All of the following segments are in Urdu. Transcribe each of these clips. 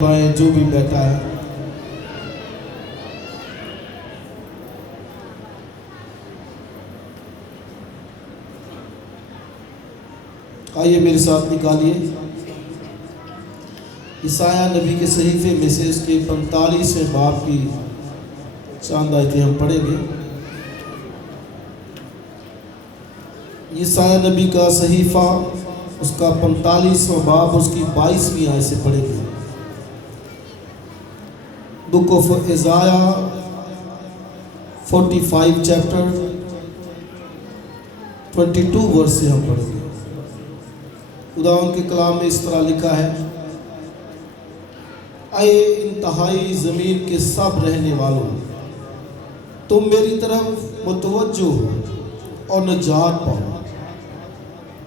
جو بھی بیٹھا ہے آئیے میرے ساتھ نکالیے عیسائیہ نبی کے صحیفے میں سے اس کے 45ویں باب کی چند آیتیں ہم پڑھیں گے۔ عیسائیہ نبی کا صحیفہ اس کا 45واں باب اس کی 22ویں آیت سے پڑھیں گے۔ بک آف عیسائیہ 45 چیپٹر 22 ورس سے ہم پڑھیں گے۔ خداوند کے کلام میں اس طرح لکھا ہے، اے انتہائی زمین کے سب رہنے والوں، تم میری طرف متوجہ ہو اور نجات پاؤ،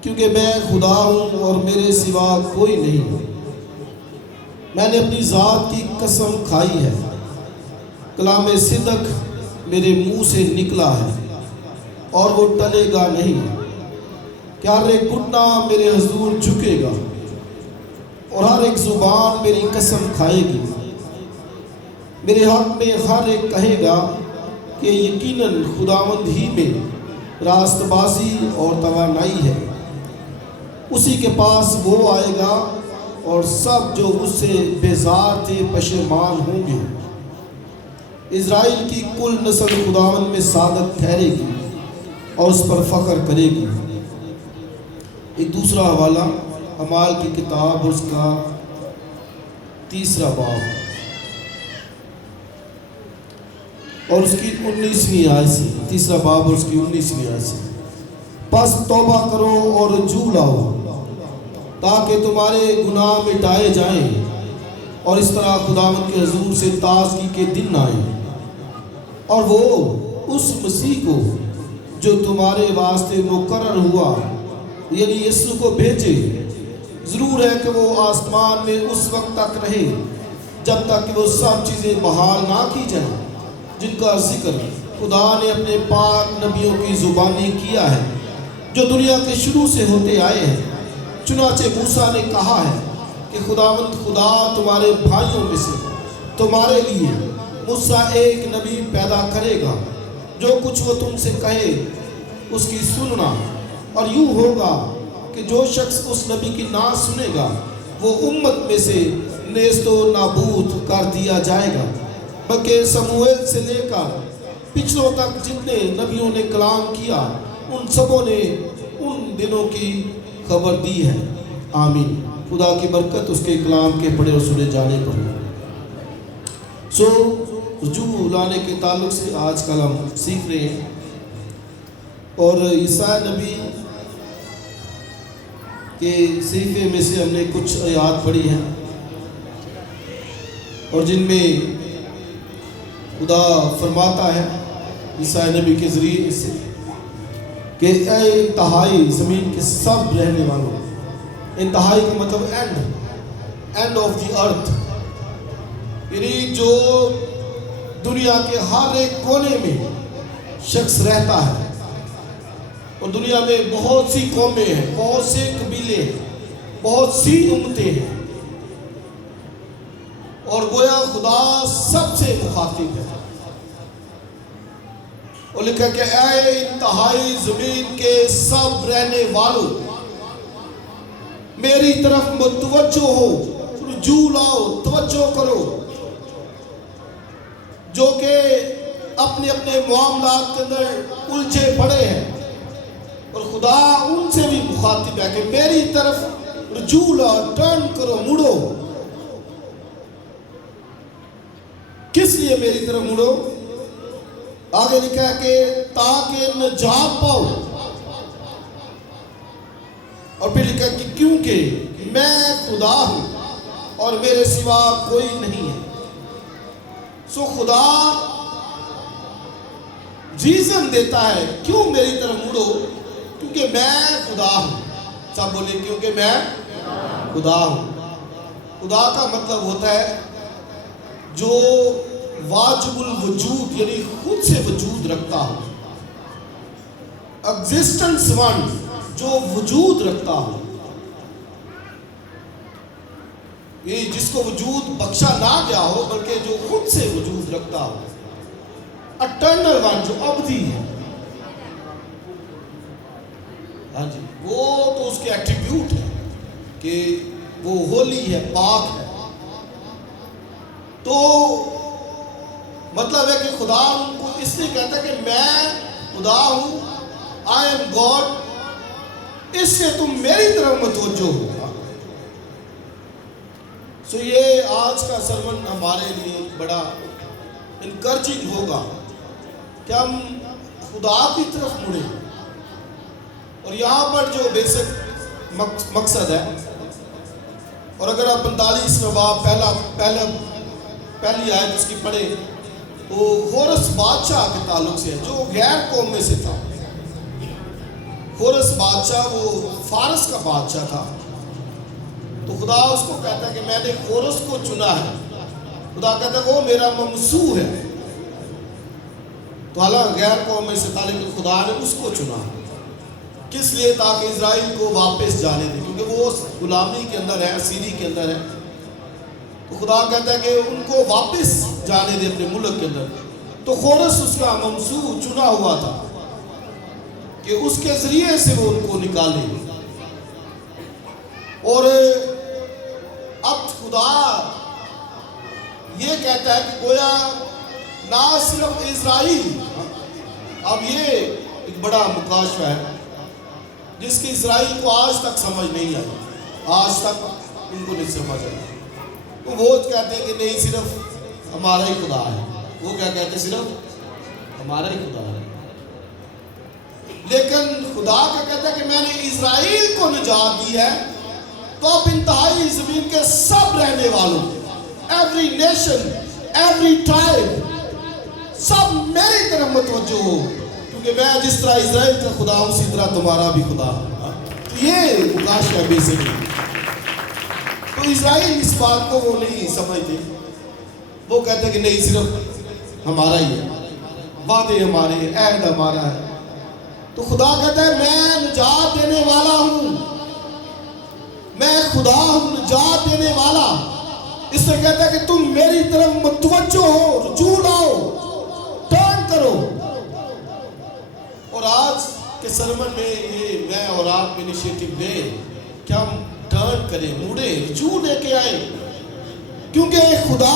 کیونکہ میں خدا ہوں اور میرے سوا کوئی نہیں۔ میں نے اپنی ذات کی قسم کھائی ہے، کلام صدق میرے منہ سے نکلا ہے اور وہ ٹلے گا نہیں، کہ ہر ایک گھٹنا میرے حضور جھکے گا اور ہر ایک زبان میری قسم کھائے گی۔ میرے حق میں ہر ایک کہے گا کہ یقیناً خداوند ہی میں راست بازی اور توانائی ہے۔ اسی کے پاس وہ آئے گا اور سب جو اس سے بیزار تھے پشیمان ہوں گے۔ اسرائیل کی کل نسل خداوند میں صادق ٹھہرے گی اور اس پر فخر کرے گی۔ ایک دوسرا حوالہ اعمال کی کتاب اس کا 3 باب اور اس کی 19ویں آیت سے، 3 باب اور اس کی 19ویں آیت سے، پس توبہ کرو اور رجوع لاؤ تاکہ تمہارے گناہ مٹائے جائیں اور اس طرح خداوند کے حضور سے تازگی کے دن آئیں، اور وہ اس مسیح کو جو تمہارے واسطے مقرر ہوا یعنی یسوع کو بھیجے۔ ضرور ہے کہ وہ آسمان میں اس وقت تک رہے جب تک کہ وہ سب چیزیں بحال نہ کی جائیں جن کا ذکر خدا نے اپنے پاک نبیوں کی زبانی کیا ہے، جو دنیا کے شروع سے ہوتے آئے ہیں۔ چنانچہ موسیٰ نے کہا ہے کہ خداوند خدا تمہارے بھائیوں میں سے تمہارے لیے موسیٰ ایک نبی پیدا کرے گا، جو کچھ وہ تم سے کہے اس کی سننا، اور یوں ہوگا کہ جو شخص اس نبی کی نہ سنے گا وہ امت میں سے نیست و نابود کر دیا جائے گا۔ بلکہ سموئیل سے لے کر پچھلوں تک جتنے نبیوں نے کلام کیا ان سبوں نے ان دنوں کی خبر دی ہے۔ آمین۔ خدا کی برکت اس کے کلام کے پڑھے اور سنے جانے پر۔ رجوع لانے کے تعلق سے آج کل ہم سیکھ رہے ہیں، اور عیسائیہ نبی کے صحیفے میں سے ہم نے کچھ آیات پڑھی ہیں، اور جن میں خدا فرماتا ہے عیسائیہ نبی کے ذریعے سے کہ اے انتہائی زمین کے سب رہنے والوں۔ انتہائی کا مطلب اینڈ آف دی ارتھ، یعنی جو دنیا کے ہر ایک کونے میں شخص رہتا ہے، اور دنیا میں بہت سی قومیں ہیں، بہت سے قبیلے ہیں، بہت سی امتیں ہیں، اور گویا خدا سب سے مخاطب ہے۔ اور لکھا کہ اے انتہائی زمین کے سب رہنے والوں، میری طرف متوجہ ہو، رجوع لاؤ، توجہ کرو، جو کہ اپنے اپنے معاملات کے اندر الجھے پڑے ہیں، اور خدا ان سے بھی مخاطب ہے کہ میری طرف رجوع لاؤ، ٹرن کرو، مڑو۔ کس لیے میری طرف مڑو؟ آگے لکھا ہے کہ تاکہ نجات پاؤ، اور پھر لکھا ہے کہ کیونکہ میں خدا ہوں اور میرے سوا کوئی نہیں ہے۔ سو خدا ریزن دیتا ہے کیوں میری طرف مڑو، کیونکہ میں خدا ہوں۔ سب بولے کیونکہ میں خدا ہوں۔ خدا کا مطلب ہوتا ہے جو واجب الوجود، یعنی خود سے وجود رکھتا ہو، ایگزسٹنس ون، جو وجود رکھتا ہو۔ یہ جس کو وجود بخشا نہ گیا ہو بلکہ جو خود سے وجود رکھتا ہو، اٹرنل ون، جو ابدی ہے. ہاں جی، وہ تو اس کے ایٹریبیوٹ ہے کہ وہ ہولی ہے، پاک ہے. تو مطلب ہے کہ خدا ان کو اس لیے کہتا ہے کہ میں خدا ہوں، آئی ایم گاڈ، اس سے تم میری طرف متوجہ ہو. سو یہ آج کا سرمن ہمارے لیے بڑا انکریجنگ ہوگا کہ ہم خدا کی طرف مڑیں. اور یہاں پر جو بیسک مقصد ہے، اور اگر آپ 45 باب پہلی آیت اس کی پڑھیں تو خورس بادشاہ کے تعلق سے ہے جو غیر قوم میں سے تھا. خورس بادشاہ وہ فارس کا بادشاہ تھا. تو خدا اس کو کہتا ہے کہ میں نے خورس کو چنا ہے. خدا کہتا ہے وہ میرا ممسوح ہے. تو حالانکہ غیر قوم میں سے تھا لیکن خدا نے اس کو چنا. کس لیے؟ تاکہ اسرائیل کو واپس جانے دے، کیونکہ وہ غلامی کے اندر ہے، اسیری کے اندر ہے. تو خدا کہتا ہے کہ ان کو واپس جانے دے اپنے ملک کے اندر. تو خورس اس کا ممسوح چنا ہوا تھا کہ اس کے ذریعے سے وہ ان کو نکالے. اور اب خدا یہ کہتا ہے کہ گویا نہ صرف اسرائیل، اب یہ ایک بڑا مکاشفہ ہے جس کی اسرائیل کو آج تک سمجھ نہیں آئی، آج تک ان کو نہیں سمجھ آئی. تو وہ کہتے ہیں کہ نہیں صرف ہمارا ہی خدا ہے. وہ کیا کہتے ہیں؟ صرف ہمارا ہی خدا ہے. لیکن خدا کیا کہتا ہے کہ میں نے اسرائیل کو نجات دی ہے، تو اب انتہائی زمین کے سب رہنے والوں، ایوری نیشن، ایوری ٹرائب، سب میری طرف متوجہ ہو، کیونکہ میں جس طرح اسرائیل کا خدا ہوں اسی طرح تمہارا بھی خدا ہوں. تو یہ مکاشفہ ہے بیسیکلی. تو اسرائیل اس بات کو وہ نہیں سمجھتے. وہ کہتے ہیں کہ نہیں صرف ہمارا ہی ہے، وعدے ہمارے ہیں، عہد ہمارا ہے. تو خدا کہتا ہے میں نجات دینے والا ہوں، میں خدا ہوں نجات دینے والا. اس سے کہتا ہے کہ تم میری طرف متوجہ ہو، رجوع لاؤ، ٹرن کرو. اور آج کے سرمن میں یہ میں اور آپ انیشیٹو لیں کہ ہم ٹرن کریں، مڑیں، رجوع لے کے آئیں، کیونکہ خدا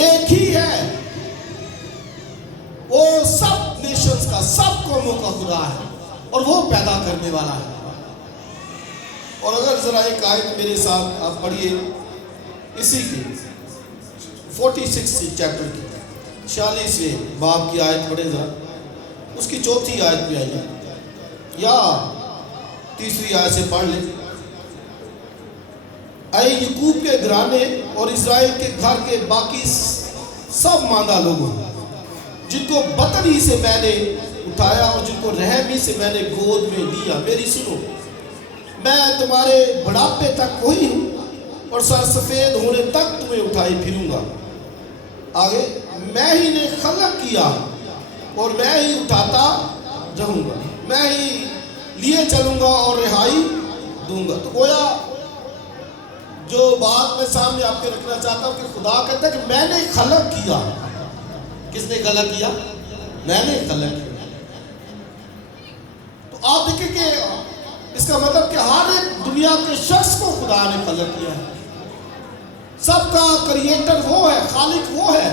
ایک ہی ہے. وہ سب نیشنز کا، سب قوموں کا خدا ہے اور وہ پیدا کرنے والا ہے. اور اگر ذرا ایک آیت میرے ساتھ آپ پڑھیے اسی کی 46 چیپٹر کی 46ویں باب کی آیت پڑھیں ذرا. اس کی چوتھی آیت پہ آئیے یا تیسری آیت سے پڑھ لیں. اے یعقوب کے گھرانے اور اسرائیل کے گھر کے باقی سب ماندہ لوگوں، جن کو بطن ہی سے میں نے اٹھایا اور جن کو رحم ہی سے میں نے گود میں لیا، میری سنو. میں تمہارے بڑھاپے تک وہی ہوں اور سر سفید ہونے تک تمہیں اٹھائی پھروں گا. آگے میں ہی نے خلق کیا اور میں ہی اٹھاتا رہوں گا، میں ہی لیے چلوں گا اور رہائی دوں گا. تو گویا جو بات میں سامنے آپ کے رکھنا چاہتا ہوں کہ خدا کہتا ہے کہ میں نے خلق کیا. کس نے خلق کیا؟ میں نے خلق کیا. تو آپ دیکھیں کہ اس کا مطلب کہ ہر ایک دنیا کے شخص کو خدا نے خلق کیا ہے. سب کا کریٹر وہ ہے، خالق وہ ہے،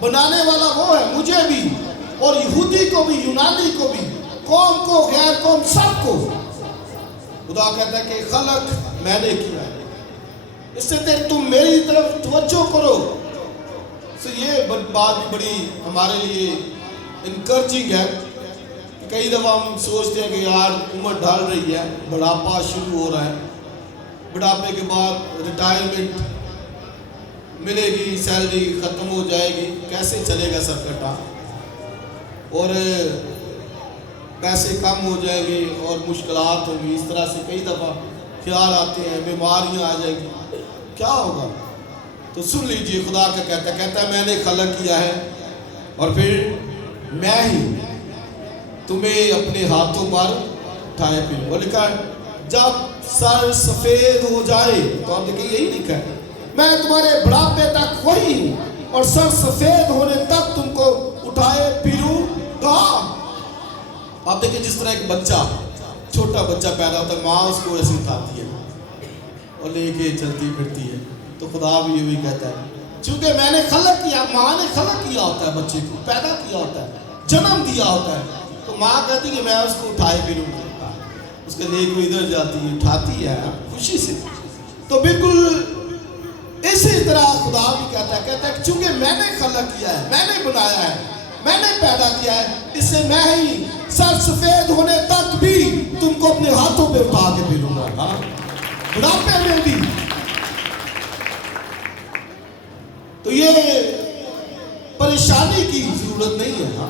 بنانے والا وہ ہے. مجھے بھی اور یہودی کو بھی، یونانی کو بھی، قوم کو، غیر قوم، سب کو خدا کہتا ہے کہ خلق میں نے کیا ہے. اس سے تم میری طرف توجہ کرو. تو یہ بات بھی بڑی ہمارے لیے انکریجنگ ہے. کئی دفعہ ہم سوچتے ہیں کہ یار عمر ڈھال رہی ہے، بڑھاپا شروع ہو رہا ہے، بڑھاپے کے بعد ریٹائرمنٹ ملے گی، سیلری ختم ہو جائے گی، کیسے چلے گا سب کٹا، اور پیسے کم ہو جائیں گے اور مشکلات ہوں گی. اس طرح سے کئی دفعہ خیال آتے ہیں، بیماریاں آ جائیں گی، کیا ہوگا. تو سن لیجئے خدا کا کہتا ہے میں نے خلق کیا ہے اور پھر میں ہی تمہیں اپنے ہاتھوں پر اٹھائے پھروں. وہ لکھا ہے جب سر سفید ہو جائے. تو آپ دیکھیں یہی لکھا ہے, میں تمہارے بڑھاپے تک وہی ہوں اور سر سفید ہونے تک تم کو اٹھائے پھروں گا. آپ دیکھیں جس طرح ایک بچہ, چھوٹا بچہ پیدا ہوتا ہے, ماں اس کو ایسے اٹھاتی ہے اور لے کے چلتی پھرتی ہے. تو خدا بھی یہی کہتا ہے, چونکہ میں نے خلق کیا, ماں نے خلق کیا ہوتا ہے بچے کو, پیدا کیا ہوتا ہے, جنم دیا ہوتا ہے, تو ماں کہتی کہ میں اس کو اٹھائے پھروں گا. اس کے لیے کوئی ادھر جاتی ہے, اٹھاتی ہے خوشی سے. تو بالکل اسی طرح خدا بھی کہتا ہے کہ چونکہ میں نے خلق کیا ہے, میں نے بنایا ہے, میں نے پیدا کیا ہے, اس سے میں ہی سر سفید ہونے تک بھی تم کو اپنے ہاتھوں پہ اٹھا کے پھروں گا, بڑھاپے میں بھی. تو یہ پریشانی کی ضرورت نہیں ہے,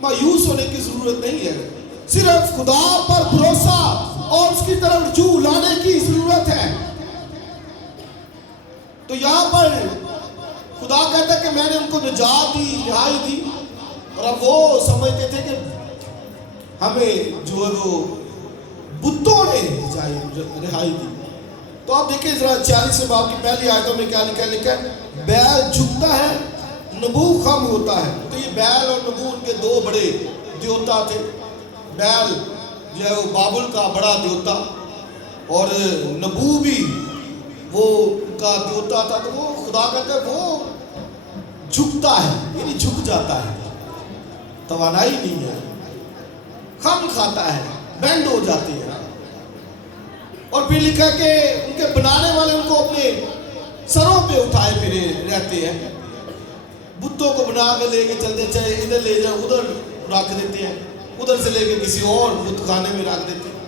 مایوس ہونے کی ضرورت نہیں ہے, صرف خدا پر بھروسہ اور اس کی طرف رجوع لانے کی ضرورت ہے. تو یہاں پر خدا کہتا ہے کہ میں نے ان کو نجات دی, رہائی دی, اور اب وہ سمجھتے تھے کہ ہمیں جو ہے وہ بتوں نے رہائی دی. تو آپ دیکھیں ذرا 46 باب کی پہلی آیتوں میں کیا لکھا ہے, بیل جھکتا ہے, نبو خم ہوتا ہے. تو یہ بیل اور نبو ان کے دو بڑے دیوتا تھے. بیل جو ہے وہ بابل کا بڑا دیوتا, اور نبو بھی وہ کا دیوتا تھا. تو وہ خدا کہتا ہے وہ جھکتا ہے, یعنی جھک جاتا ہے, توانائی نہیں ہے, خم کھاتا ہے, بینڈ ہو جاتے ہیں. اور پھر لکھا کہ ان کے بنانے والے ان کو اپنے سروں پہ اٹھائے پھرے رہتے ہیں. بتوں کو بنا کے لے کے چلتے, چاہے ادھر لے جائیں ادھر رکھ دیتے ہیں, ادھر سے لے کے کسی اور بت خانے میں رکھ دیتے ہیں.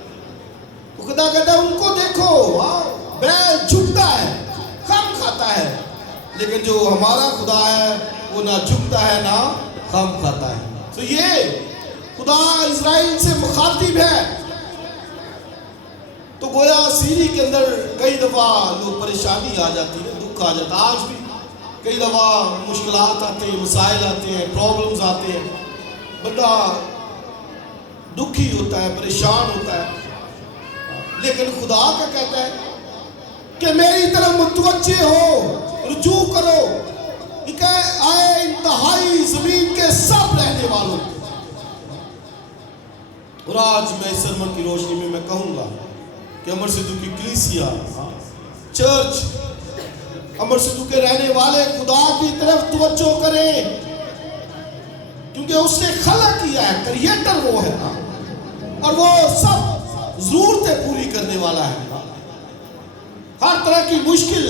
تو خدا کہتا ہے ان کو دیکھو, بیل جھکتا ہے, خم کھاتا ہے, لیکن جو ہمارا خدا ہے وہ نہ جھکتا ہے نہ خم کھاتا ہے. تو یہ خدا اسرائیل سے مخاطب ہے. تو گویا سیری کے اندر کئی دفعہ لوگ پریشانی آ جاتی ہے, دکھ آ جاتا ہے. آج بھی کئی دفعہ مشکلات آتے ہیں, مسائل آتے ہیں, پرابلمز آتے ہیں, بندہ دکھی ہوتا ہے, پریشان ہوتا ہے. لیکن خدا کا کہتا ہے کہ میری طرف متوجہ ہو, رجوع کرو. آئے انتہائی زمین کے سب رہنے والوں. اور آج میں اس سرمن کی روشنی میں کہوں گا کہ امر سدھو کی کلیسیا چرچ, امر سدھو کے رہنے والے خدا کی طرف توجہ کریں, کیونکہ اس نے خلق کیا ہے, کریٹر وہ ہے, اور وہ سب ضرورتیں پوری کرنے والا ہے. ہر طرح کی مشکل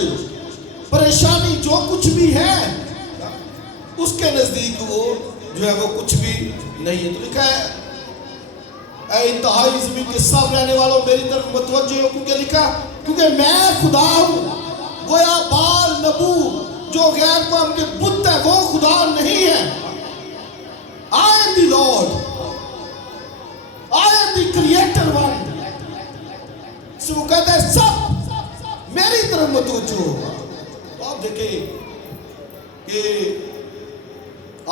پریشانی جو کچھ بھی ہے اس کے نزدیک وہ جو ہے وہ کچھ بھی نہیں ہے. تو لکھا ہے اے انتہائی زمین کے سب رہنے والوں میری طرف متوجہ ہو, کیونکہ لکھا کیونکہ میں خدا ہوں. گویا بال نبو جو غیر قوم کے بت ہے وہ خدا نہیں ہے. I am the Lord, I am the creator one. سے وہ کہتا ہے سب میری طرف متوجہ ہو. آپ دیکھیں کہ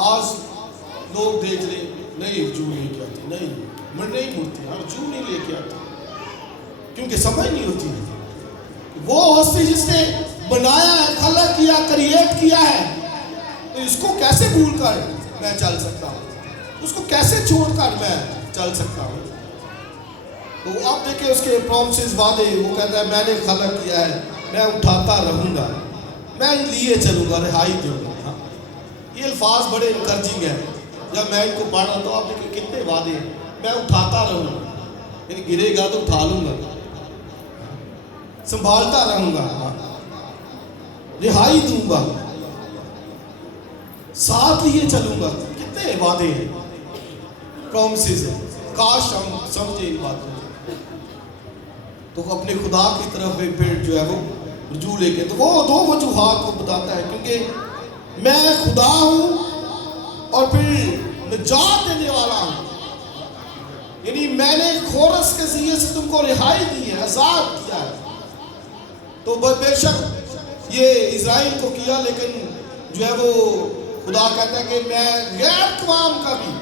آج لوگ دیکھ لیں, نہیں رجوع نہیں کیا تھی, نہیں مرنے ہی ہوتی, رجوع نہیں لے کے آتا, کیونکہ سمجھ نہیں ہوتی. وہ ہستی جس نے بنایا ہے, خلق کیا, کریٹ کیا ہے, تو اس کو کیسے بھول کر میں چل سکتا ہوں, اس کو کیسے چھوڑ کر میں چل سکتا ہوں. تو آپ دیکھیں اس کے پرومسز, وعدے, وہ کہتا ہے میں نے خلق کیا ہے, میں اٹھاتا رہوں گا, میں لیے چلوں گا, رہائی دوں گا. یہ الفاظ بڑے انکریجنگ ہیں. جب میں ان کو پڑھ رہا تو آپ دیکھیں کتنے وعدے ہیں, میں اٹھاتا رہوں گا, یعنی گرے گا تو اٹھا لوں گا, سنبھالتا رہوں گا, رہائی دوں گا, ساتھ لیے چلوں گا. کتنے وعدے ہیں, پرومسز ہیں. کاش ہم سمجھے ان باتوں کو, تو اپنے خدا کی طرف پھر جو ہے وہ رجوع لے کے. تو وہ دو وجوہات کو بتاتا ہے, کیونکہ میں خدا ہوں اور پھر نجات دینے والا ہوں, یعنی میں نے خورس کے ذریعے سے تم کو رہائی دی ہے, آزاد کیا ہے. تو بے شک یہ اسرائیل کو کیا, لیکن جو ہے وہ خدا کہتا ہے کہ میں غیر اقوام کا بھی,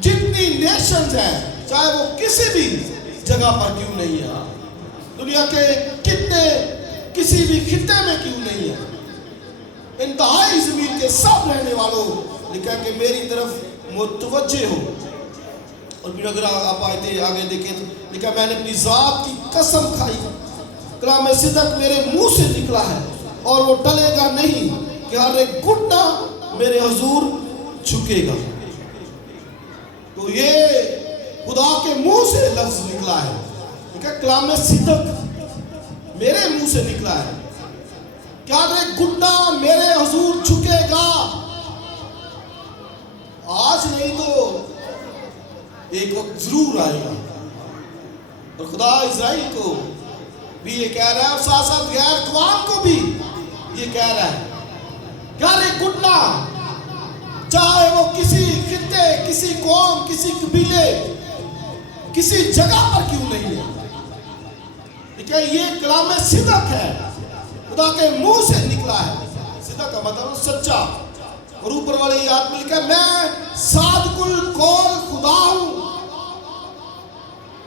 جتنی نیشنز ہیں, چاہے وہ کسی بھی جگہ پر کیوں نہیں ہے؟ دنیا کے کتنے کسی بھی خطے میں کیوں نہیں ہے؟ انتہائی زمین کے سب رہنے والوں لکھا کہ میری طرف متوجہ ہو. اور پھر اگر آپ آیتیں آگے دیکھیں تو لکھا میں نے اپنی ذات کی قسم کھائی، کلام صدق میرے منہ سے نکلا ہے اور وہ ٹلے گا نہیں کہ ہر ایک گھٹنا میرے حضور جھکے گا. تو یہ خدا کے منہ سے لفظ نکلا ہے، لکھا کلام صدق میرے منہ سے نکلا ہے کہ ہر ایک گھٹنا میرے حضور جھکے گا. آج نہیں تو ایک وقت ضرور آئے گا. اور خدا اسرائیل کو بھی یہ کہہ رہا ہے اور ساتھ ساتھ غیر اقوام کو بھی یہ کہہ رہا ہے کہ ہر ایک گھٹنا، چاہے وہ کسی خطے، کسی قوم، کسی قبیلے، کسی جگہ پر کیوں نہیں ہے، لیکن یہ کلام صدق ہے، خدا کے منہ سے نکلا ہے. صدق کا مطلب سچا. اور اوپر والے یہ آدمی لکھا ہے میں صادق القول خدا ہوں،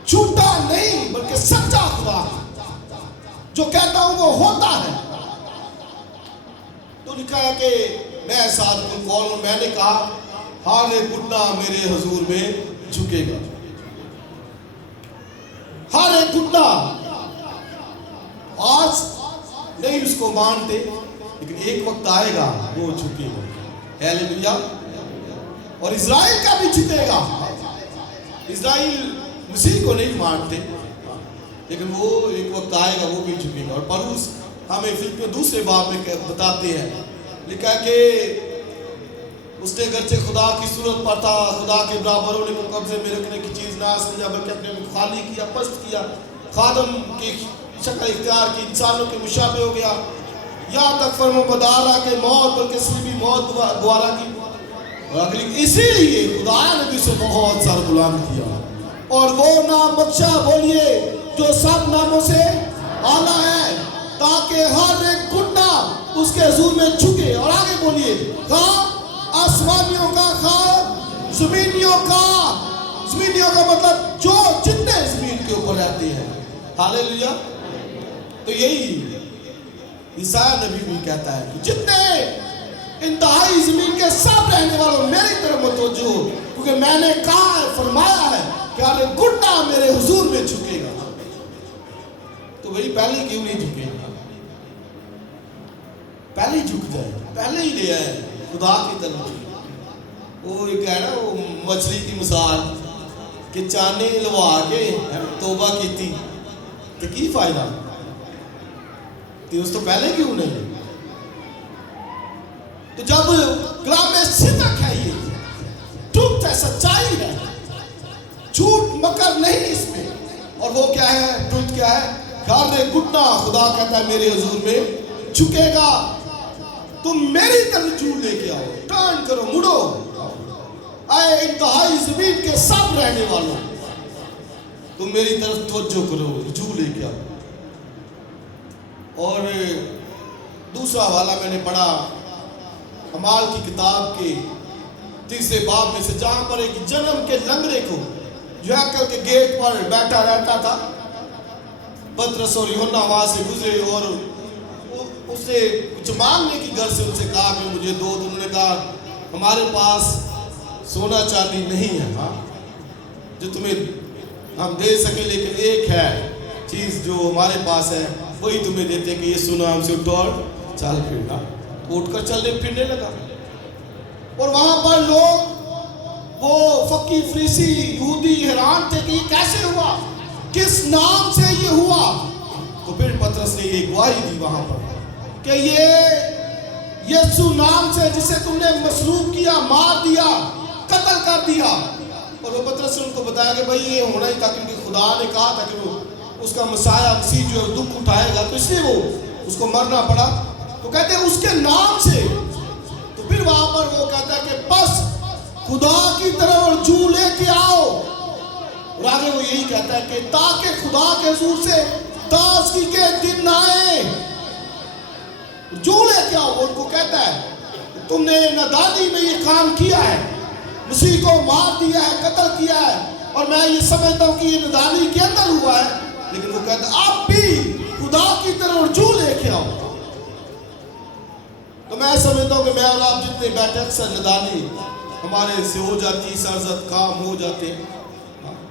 جھوٹا نہیں بلکہ سچا خدا ہوں، جو کہتا ہوں وہ ہوتا ہے. تو لکھا ہے کہ میں صادق القول ہوں، میں نے کہا ہر ایک گھٹنا میرے حضور میں جھکے گا. ہر ایک گھٹنا. آج نہیں اس کو مانتے لیکن ایک وقت آئے گا وہ جھکے گا. ہیلیلویا. اور اسرائیل کا بھی جھکے گا. اسرائیل مسیح کو نہیں مانتے لیکن وہ ایک وقت آئے گا وہ بھی جھکے گا. اور پولس ہمیں فلپیوں دوسرے باب میں بتاتے ہیں، لکھا کہ اس نے گرچہ خدا کی صورت پر تھا، خدا کے برابر ہونے کو قبضے میں رکھنے کی چیز نہ سمجھا بلکہ اپنے کو خالی کیا، پست کیا، خادم کی شکل اختیار کی، انسانوں کے مشابہ ہو گیا، یہاں تک فرمانبردار رہا کہ موت بلکہ صلیبی موت گوارا کی. اور اگلی اسی لیے خدا نے بھی اسے بہت سر بلند کیا اور وہ نام بخشا، بولیے جو سب ناموں سے اعلیٰ ہے، تاکہ ہر ایک گھٹنا اس کے حضور میں جھکے. اور آگے بولیے خواہ آسمانیوں کا خواہ زمینیوں کا. زمینیوں کا مطلب جو جتنے زمین کے اوپر رہتے ہیں. ہاللیلویا. تو یہی عیسیٰ نبی بھی کہتا ہے کہ جتنے انتہائی زمین کے سب رہنے والوں میری طرف متوجہ ہو، کیونکہ میں نے کہا ہے، فرمایا ہے کہ ہر ایک گھٹنا میرے حضور میں جھکے گا. تو وہی پہلے کیوں نہیں جھکے گا؟ پہلے ہی جھک جائے، پہلے ہی لے آئے خدا کی طرف. وہ یہ کہہ رہا وہ مچھلی کی مثال کہ چانے لوا کے توبہ کی تھی تو کی فائدہ؟ اس تو پہلے کیوں نہیں؟ تو جب کلام صدق ہے، یہ ٹروتھ ہے، سچائی ہے، جھوٹ مکر نہیں اس میں. اور وہ کیا ہے؟ ٹروتھ کیا ہے؟ ہر ایک گھٹنا خدا کہتا ہے میرے حضور میں جھکے گا. تم میری طرف رجوع لے کے آؤ، ٹرن کرو، مڑو. اے انتہائی زمین کے سب رہنے والوں، تم میری طرف توجہ کرو، رجوع لے کے آؤ. اور دوسرا حوالہ میں نے پڑھا اعمال کی کتاب کے 3 باب میں سے، جہاں پر ایک جنم کے لنگڑے کو جو ہیکل کے گیٹ پر بیٹھا رہتا تھا، پترس اور یوحنا وہاں سے گزرے اور اس نے کچھ مانگنے کی غرض سے ان سے کہا کہ مجھے دو. انہوں نے کہا ہمارے پاس سونا چاندی نہیں ہے جو تمہیں ہم دے سکیں، لیکن ایک ہے چیز جو ہمارے پاس ہے وہی تمہیں دیتے کہ یہ سونا ہم سے اٹھو اور چل پھرنا. اٹھ کر چلنے پھرنے لگا. اور وہاں پر لوگ وہ فقی فریسی یہودی حیران تھے کہ یہ کیسے ہوا، کس نام سے یہ ہوا. تو پھر پترس نے یہ گواہی دی وہاں پر کہ یہ یسوع نام سے جسے تم نے مصلوب کیا، مار دیا، قتل کر دیا. اور وہ پترس نے ان کو بتایا کہ بھائی یہ ہونا ہی تھا، کیونکہ خدا نے کہا تھا کہ وہ اس کا مسیح مسیح جو ہے دکھ اٹھائے گا، تو اس لیے وہ اس کو مرنا پڑا. تو کہتے ہیں اس کے نام سے. تو پھر وہاں پر وہ کہتا ہے کہ بس خدا کی طرف رجوع لے کے آؤ. اور آگے وہ یہی کہتا ہے کہ تاکہ خدا کے حضور سے تازگی کے دن آئے. رجوع لے کے آؤ. ان کو کہتا ہے تم نے نادانی میں یہ کام کیا ہے، مسیح کو مار دیا ہے، قتل کیا ہے، اور میں یہ سمجھتا ہوں کہ یہ نادانی کے اندر ہوا ہے، لیکن وہ کہتا ہے آپ بھی خدا کی طرف رجوع لے کے آؤ۔ تو میں سمجھتا ہوں کہ میں اور آپ جتنے بیٹھے اکثر نادانی ہمارے سے ہو جاتی، سرزد کام ہو جاتے،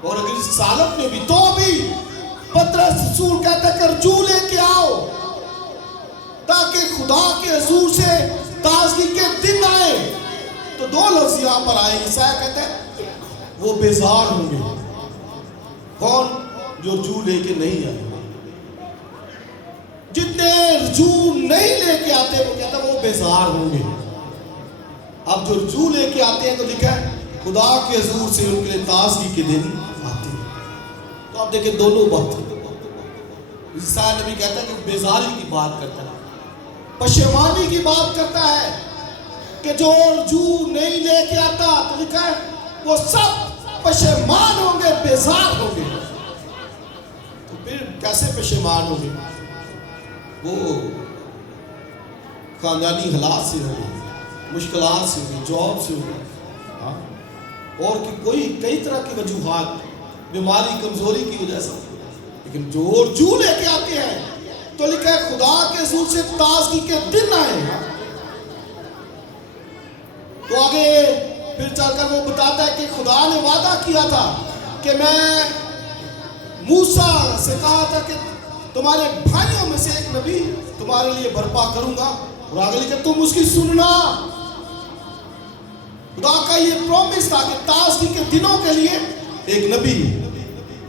اور اگر اس حالت میں بھی تو بھی پترس رسول کہتا ہے کہ رجوع لے کے آؤ تاکہ خدا کے حضور سے تازگی کے دن آئے۔ تو دو لفظ یہاں پر آئے، عیسیٰ کہتا ہے وہ بیزار ہوں گے۔ کون؟ جو رجوع لے کے نہیں آئے۔ جتنے رجوع نہیں لے کے آتے وہ کہتا ہے وہ بیزار ہوں گے۔ اب جو رجوع لے کے آتے ہیں تو لکھا ہے خدا کے حضور سے ان کے لیے تازگی کے دن آتے ہیں۔ تو آپ دیکھیں دونوں بات، عیسیٰ نبی کہتا ہے کہ بیزاری کی بات کرتا ہے، پشیمانی کی بات کرتا ہے کہ جو رجوع نہیں لے کے آتا تو لکھا ہے وہ سب پشیمان ہوں گے، بیزار ہوں گے۔ تو پھر کیسے پشیمان ہوں گے؟ وہ خاندانی حالات سے ہوں گے، مشکلات سے ہوگی، جاب سے ہوگی، اور کوئی کئی طرح کی وجوہات، بیماری، کمزوری کی وجہ سے۔ لیکن جو رجوع لے کے آتے ہیں تو لکھا ہے خدا کے حضور سے تازگی کے دن آئے۔ تو آگے پھر چل کر وہ بتاتا ہے کہ خدا نے وعدہ کیا تھا کہ میں موسیٰ سے کہا تھا کہ تمہارے بھائیوں میں سے ایک نبی تمہارے لیے برپا کروں گا، اور آگے لکھا تم اس کی سننا۔ خدا کا یہ پرومس تھا کہ تازگی کے دنوں کے لیے ایک نبی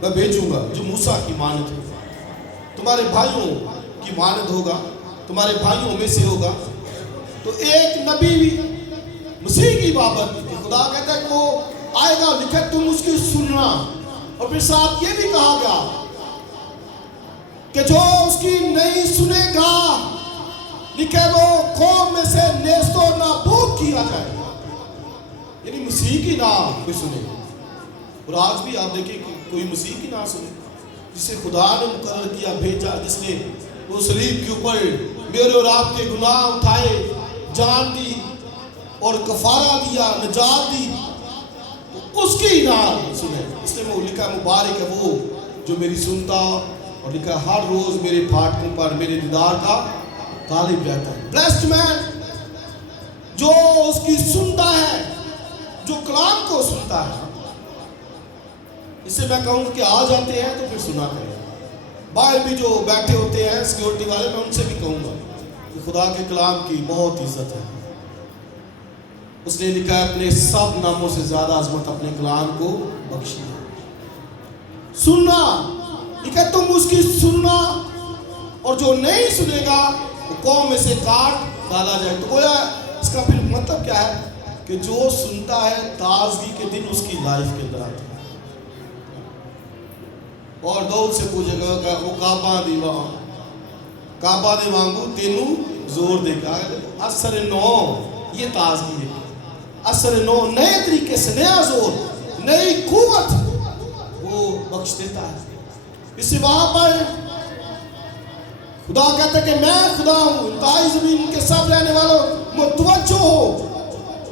میں بھیجوں گا جو موسیٰ کی مانند ہوگا، تمہارے بھائیوں کی مانند ہوگا، تمہارے بھائیوں میں سے ہوگا۔ تو ایک نبی بھی مسیح کی بابت کہ خدا کہتا ہے کہ وہ آئے گا، لکھا تم اس کی سننا۔ اور پھر ساتھ یہ بھی کہا گیا کہ جو اس کی نہیں سنے گا، لکھا وہ قوم میں سے نیست و نابود کیا جائے گا۔ یعنی مسیح کی نام کوئی سنے گا۔ اور آج بھی آپ دیکھیں کہ کوئی مسیح کی نام سنے، جسے خدا نے مقرر کیا، بھیجا، جس نے وہ صلیب کے اوپر میرے اور آپ کے گناہ اٹھائے، جان دی اور کفارہ دیا، نجات دی، تو اس کی نام سنے۔ اس نے وہ لکھا مبارک ہے وہ جو میری سنتا، اور لکھا ہر روز میرے پھاٹکوں پر میرے دیدار کا طالب رہتا ہے۔ بلیسڈ مین جو اس کی سنتا ہے، جو کلام کو سنتا ہے۔ اس سے میں کہوں کہ آ جاتے ہیں تو پھر سنا کریں۔ باہر بھی جو بیٹھے ہوتے ہیں سیکورٹی والے، میں ان سے بھی کہوں گا کہ خدا کے کلام کی بہت عزت ہے۔ اس نے لکھا ہے اپنے سب ناموں سے زیادہ عظمت اپنے کلام کو بخشی ہے۔ سننا، لکھا تم اس کی سننا، اور جو نہیں سنے گا وہ قوم میں سے کاٹ ڈالا جائے۔ تو گویا اس کا پھر مطلب کیا ہے کہ جو سنتا ہے تازگی کے دن اس کی لائف کے اندر آتے ہیں۔ اور داؤد سے پوچھے گا کہ وہ کعبہ دے وانگو تینوں زور دے گا، اثر نو، یہ تازگی ہے، اثر نو، نئے طریقے سے، نیا زور، نئی قوت وہ بخش دیتا ہے۔ اس سے وہاں پر خدا کہتا ہے کہ میں خدا ہوں، انتہائی زمین کے سب رہنے والوں متوجہ ہو۔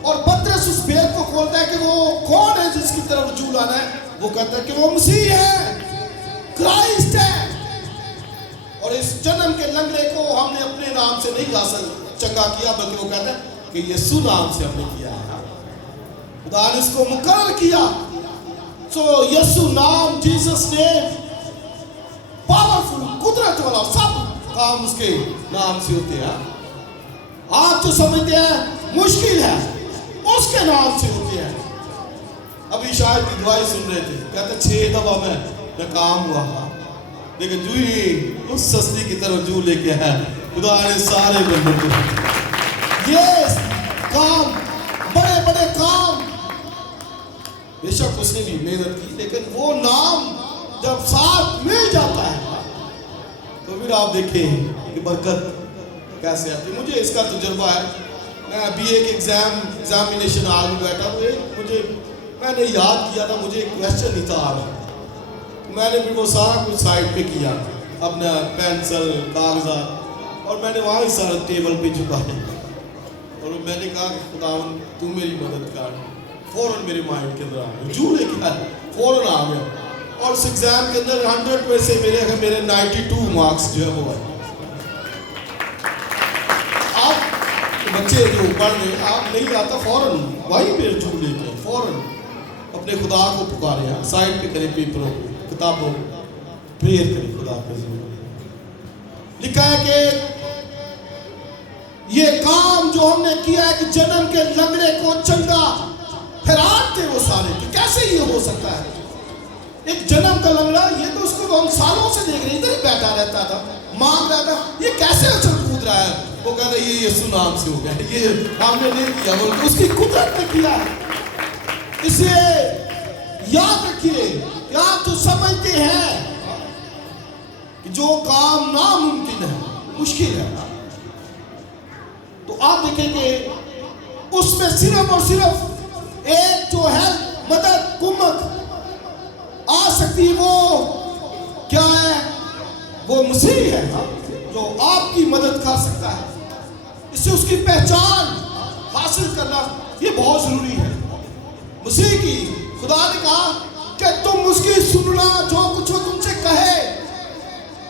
اور پترس اس بھید کو کھولتا ہے کہ وہ کون ہے جس کی طرف رجوع لانا ہے؟ وہ کہتا ہے کہ وہ مسیح ہے، کرائسٹ ہے۔ اور اس جنم کے لنگڑے کو ہم نے اپنے نام سے نہیں حاصل چنگا کیا، بلکہ وہ کہتا ہے کہ یسوع نام سے ہم نے کیا ہے۔ خدا نے اس کو مقرر کیا۔ سو یسوع نام، جیسس نیم، پاورفل، قدرت والا، سب کام اس کے نام سے ہوتے ہیں۔ آپ جو سمجھتے ہیں مشکل ہے، اس کے نام سے ہوتے ہیں۔ ابھی شاید کی دعائی سن رہے تھے، کہتے 6 دفعہ میں ناکام ہوا، لیکن جو ہی اس سستی کی طرف جو لے کے ہے، خدا نے سارے بندوں کو یہ کام، بڑے بڑے کام، بے شک اس نے بھی محنت کی، لیکن وہ نام جب ساتھ مل جاتا ہے تو پھر آپ دیکھیں کہ برکت کیسے آتی ہے۔ مجھے اس کا تجربہ ہے، میں بی اے کے ایگزامینیشن آج میں بیٹھا ہوئے، میں نے یاد کیا تھا، مجھے ایک کویسچن نہیں تھا آ رہا، میں نے پھر وہ سارا کچھ سائڈ پہ کیا، اپنا پینسل، کاغذات، اور میں نے وہاں ہی سارا ٹیبل پہ چھپایا، اور میں نے کہا کہ خداوند تو میری مدد کر۔ فوراً میرے مائنڈ کے اندر آیا، رجوع لے کے آیا، فوراً آ گیا. اور اس ایگزام کے اندر 100 میں سے میرے 92 مارکس جو ہے وہ آئے. آپ بچے جو پڑھ رہے آپ نہیں آتا فوراً وہیں پہ رجوع لیتے ہیں, فوراً اپنے خدا کو پکارے, سائڈ پہ کریں پیپروں کو, کتابوں کو, پریئر کریں خدا کا ضرور. لکھا ہے کہ یہ کام جو ہم نے کیا ہے کہ جنم کے لنگڑے کو چنگا, حیران تھے وہ سارے کہ کیسے یہ ہو سکتا ہے. ایک جنم کا لنگڑا, یہ تو اس کو ہم سالوں سے دیکھ رہے ہیں, ادھر ہی بیٹھا رہتا تھا, مانگ رہا تھا, یہ کیسے اچھل کود رہا ہے. وہ کہتا ہے یہ یسوع نام سے ہو گیا, یہ ہم نے نہیں کیا, بلکہ اس کی قدرت نے کیا ہے. اسے یاد رکھیے کہ آپ جو سمجھتے ہیں کہ جو کام ناممکن ہے, مشکل ہے, تو آپ دیکھیں کہ اس میں صرف اور صرف ایک جو ہے مدد کمک آ سکتی, وہ کیا ہے, وہ مسیح ہے جو آپ کی مدد کر سکتا ہے. اس سے اس کی پہچان حاصل کرنا یہ بہت ضروری ہے. مسیح کی خدا نے کہا کہ تم اس کی سننا, جو کچھ وہ تم سے کہے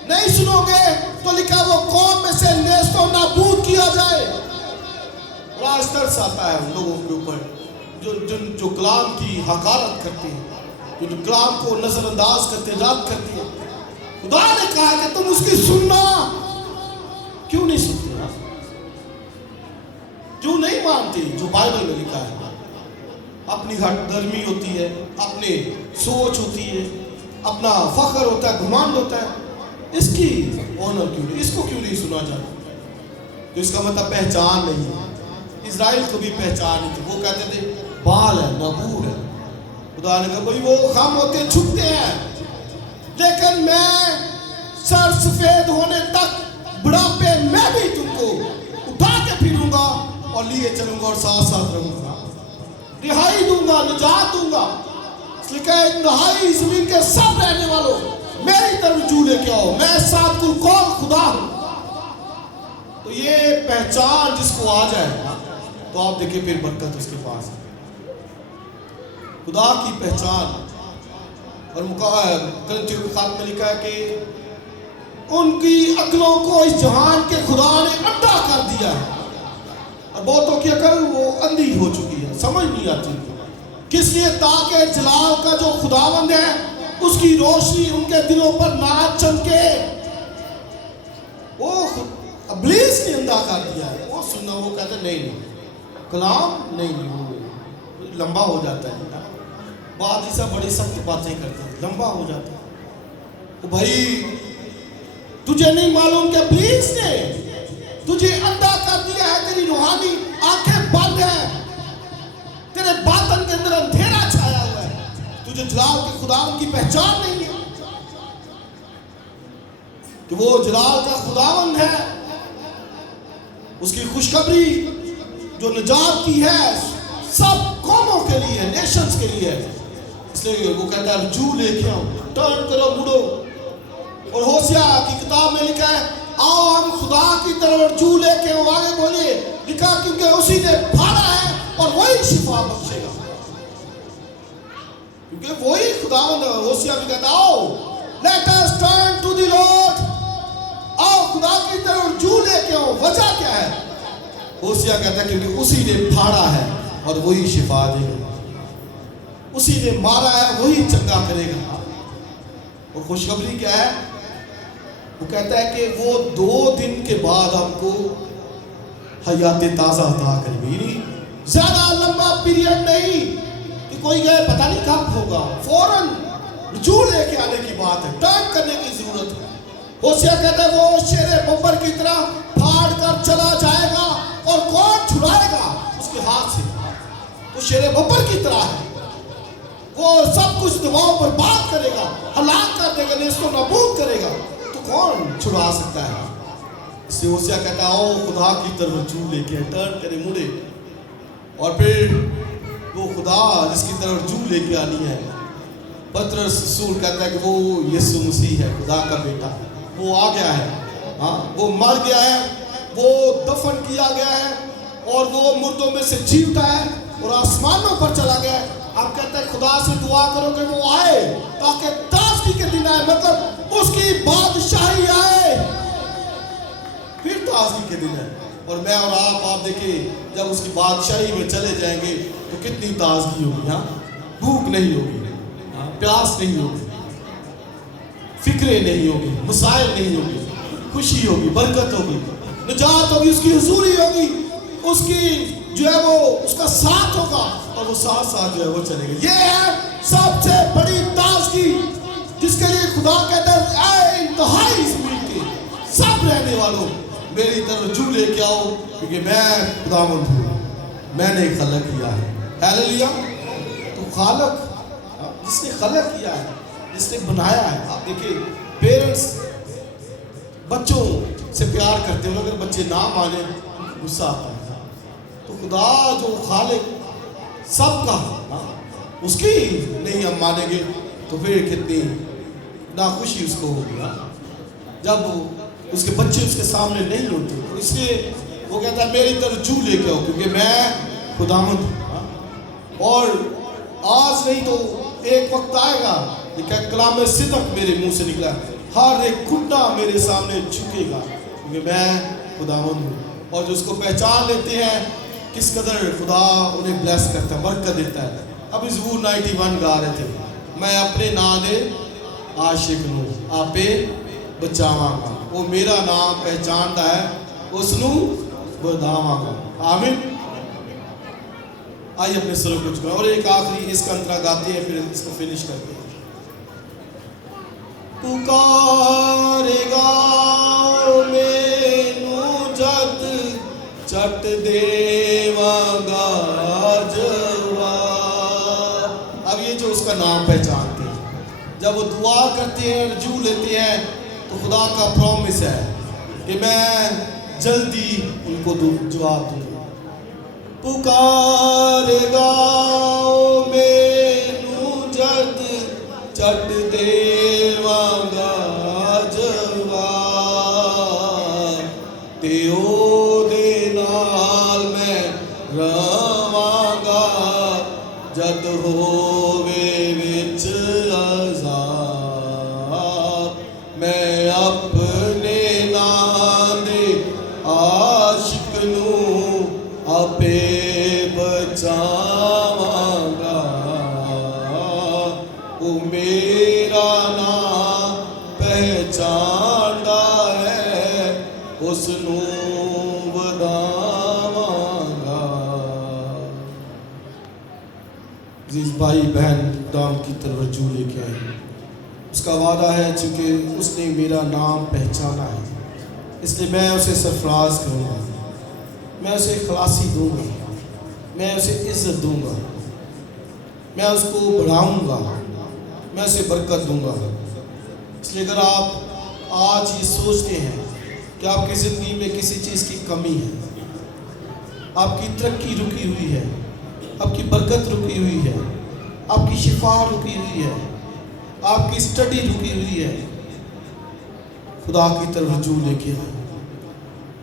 نہیں سنو گے تو لکھا وہ قوم میں سے نیست و نابود کیا جائے. بڑا ترس آتا ہے ان لوگوں کے اوپر جو کلام کی حقارت کرتے ہیں, جو کلام کو نظر انداز کرتے, رد کرتے ہیں. خدا نے کہا کہ تم اس کی سننا کیوں نہیں سنتے, جو نہیں مانتے جو بائبل میں لکھا ہے. اپنی ہٹ درمی ہوتی ہے, اپنی سوچ ہوتی ہے, اپنا فخر ہوتا ہے, گھمانڈ ہوتا ہے. اس کی آنر کیوں نہیں, اس کو کیوں نہیں سنا جاتا؟ تو اس کا مطلب پہچان نہیں ہے. اسرائیل کو بھی پہچان نہیں تھی, وہ کہتے تھے بال ہے, نبوغ ہے. خدا نے کہا بھئی وہ خم ہوتے چھپتے ہیں, لیکن میں سر سفید ہونے تک بڑھاپے میں بھی تم کو اٹھا کے پھروں گا اور لیے چلوں گا اور ساتھ ساتھ رہوں گا, رہائی دوں گا, نجات دوں گا. اس لیے کہ رہائی زمین کے سب رہنے والوں میری طرف رجوع لے کے آؤ, میں ساتھ کل قوم خدا ہوں. تو یہ پہچان جس کو آ جائے تو آپ دیکھیں پھر برکت اس کے پاس ہے. خدا کی پہچان. اور کرنتھیوں کے خط میں لکھا ہے کہ ان کی عقلوں کو اس جہان کے خدا نے اندھا کر دیا ہے, اور بہتوں کی عقل وہ اندھی ہو چکی ہے, سمجھ نہیں آتی. کس لیے؟ تاکہ جلال کا جو خداوند ہے اس کی روشنی ان کے دلوں پر نہ چمکے. وہ ابلیس نے اندھا کر دیا ہے. وہ سننا, وہ کہتے ہیں نہیں کلام نہیں, وہ لمبا ہو جاتا ہے. بات ایسا بڑی سخت باتیں کرتے ہیں, لمبا ہو جاتا ہے. تو بھائی تجھے نہیں معلوم کہ ابلیس نے تجھے اندھا کر دیا ہے, تیری روحانی آنکھیں بند ہیں, تیرے باطن کے اندر اندھیرا چھایا ہوا ہے, تجھے جلال کے خداوند کی پہچان نہیں ہے کہ وہ جلال کا خداوند ہے. اس کی خوشخبری جو نجات کی ہے سب قوموں کے لیے, نیشنز کے لیے. اس لیے وہ کہتا ہے رجوع لے کے آؤ, ٹرن کرو, مڑو. اور ہوسیہ کی کتاب میں لکھا ہے آؤ ہم خدا کی طرف رجوع لے کے آؤ. آگے بولیے, لکھا کیونکہ اسی نے پھاڑا ہے اور وہی شفا بخشے گا, کیونکہ وہی خداوند ہے. ہوسیہ بھی کہتا آؤ let us turn to the Lord, آؤ خدا کی طرف رجوع لے کے آؤ. وجہ کیا ہے؟ ہوسیہ کہتا ہے کیونکہ اسی نے پھاڑا ہے اور وہی شفا دے گا, اسی نے مارا ہے وہی چنگا کرے گا. اور خوشخبری کیا ہے؟ وہ کہتا ہے کہ وہ 2 دن کے بعد ہم کو حیات تازہ عطا کرے گی. یعنی زیادہ لمبا پیریڈ نہیں کہ کوئی گئے پتہ نہیں کب ہوگا, فوراً رجوع لے کے آنے کی بات ہے, ٹرن کرنے کی ضرورت ہے. ہوسیہ کہتا ہے وہ شیر ببر کی طرح پھاڑ کر چلا جائے گا اور کون چھڑائے گا اس کے ہاتھ سے. وہ شیر ببر کی طرح ہے, وہ سب کچھ دماغ پر بات کرے گا, ہلاک کر دے گا, نیست و نابود کرے گا. تو کون چھڑا سکتا ہے؟ اس سے ہوسیہ کہتا ہے او خدا کی طرف رجوع لے کے, ٹرن کرے, مڑے. اور پھر وہ خدا جس کی طرف رجوع لے کے آنی ہے, پترس رسول کہتا ہے کہ وہ یسوع مسیح ہے, خدا کا بیٹا. وہ آ گیا ہے, ہاں وہ مر گیا ہے, وہ دفن کیا گیا ہے, اور وہ مردوں میں سے جی اٹھا ہے اور آسمانوں پر چلا گیا ہے. آپ کہتے ہیں خدا سے دعا کرو کہ وہ آئے تاکہ تازگی کے دن آئے، مطلب اس کی بادشاہی آئے، پھر تازگی کے دن ہے۔ اور میں اور آپ دیکھیں جب اس کی بادشاہی میں چلے جائیں گے تو کتنی تازگی ہوگی، ہاں، بھوک نہیں ہوگی، پیاس نہیں ہوگی، فکریں نہیں ہوگی، مسائل نہیں ہوگی، خوشی ہوگی، برکت ہوگی، نجات ہوگی، اس کی حضوری ہوگی، اس کی جو ہے وہ اس کا ساتھ ہوگا، اور وہ ساتھ ساتھ جو ہے وہ چلے گا۔ یہ ہے سب سے بڑی تازگی جس کے لیے خدا کہتا ہے اے انتہائی زمین کے سب رہنے والوں میری طرف رجوع لے کے آؤ، کیونکہ میں خداوند ہوں، میں نے خلق کیا ہے۔ ہیلیلویا۔ تو خالق جس نے خلق کیا ہے، جس نے بنایا ہے، آپ دیکھیں پیرنٹس بچوں سے پیار کرتے ہیں، اگر بچے نہ مانیں غصہ آتا ہے، تو خدا جو خالق سب کا اس کی نہیں ہم مانیں گے تو پھر کتنی ناخوشی اس کو ہوگی جب اس کے بچے اس کے سامنے نہیں ہوتے۔ تو اس لیے وہ کہتا ہے میری طرف رجوع لے کے آؤ، کیونکہ میں خداوند ہوں، اور آج نہیں تو ایک وقت آئے گا، یہ کلام صدق میرے منہ سے نکلا، ہر ایک گھٹنا میرے سامنے جھکے گا، کیونکہ میں خداوند ہوں۔ اور جو اس کو پہچان لیتے ہیں کس قدر خدا انہیں بلیس کرتا ہے، برکت دیتا ہے۔ ابھی زبور 91 گا رہے تھے، میں اپنے نام دے عاشق نوں آپے بچاواں گا، وہ میرا نام پہچانتا ہے اس نوں بداواں گا۔ آمین۔ آئیے اپنے سروں کو جھکائیں اور ایک آخری اس کا انترا گاتے ہیں، پھر اس کو فنش کرتے ہیں۔ پکارے گا مینوں جد چٹ دیواں گا جواب۔ اب یہ جو اس کا نام پہچانتے ہیں، جب وہ دعا کرتے ہیں، رجوع لیتے ہیں، تو خدا کا پرومس ہے کہ میں جلدی ان کو جواب دوں گا۔ پکارے گا مینوں جد چٹ دیواں گا جواب، تے او دے نال میں رواں گا جد ہووے وچ عذاب، میں اپنے نام دے عاشق نوں آپے بچاواں گا، وہ میرا نام پہچاندا ہے اس نوں وداواں گا۔ عزیز بھائی بہن، خدا کی طرف رجوع لے کے آئے، اس کا وعدہ ہے چونکہ اس نے میرا نام پہچانا ہے، اس لیے میں اسے سرفراز کروں گا، میں اسے خلاصی دوں گا، میں اسے عزت دوں گا، میں اس کو بڑھاؤں گا، میں اسے برکت دوں گا۔ اس لیے اگر آپ آج یہ سوچتے ہیں کہ آپ کی زندگی میں کسی چیز کی کمی ہے، آپ کی ترقی رکی ہوئی ہے، آپ کی برکت رکی ہوئی ہے، آپ کی شفا رکی ہوئی ہے، آپ کی اسٹڈی رکی ہوئی ہے، خدا کی طرف رجوع لے کے آئے۔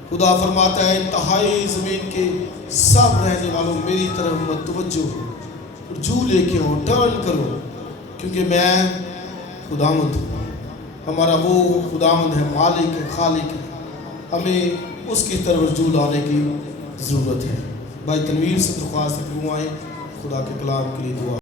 خدا فرماتا ہے انتہائی زمین کے سب رہنے والوں میری طرف متوجہ ہو، رجوع لے کے ہو، ٹرن کرو، کیونکہ میں خداوند ہوں۔ ہمارا وہ خداوند ہے، مالک ہے، خالق ہے، ہمیں اس کی طرف رجوع لانے کی ضرورت ہے۔ بھائی تنویر سے درخواست ہے کہ وہ آئیں، خدا کے کلام کے لیے دعا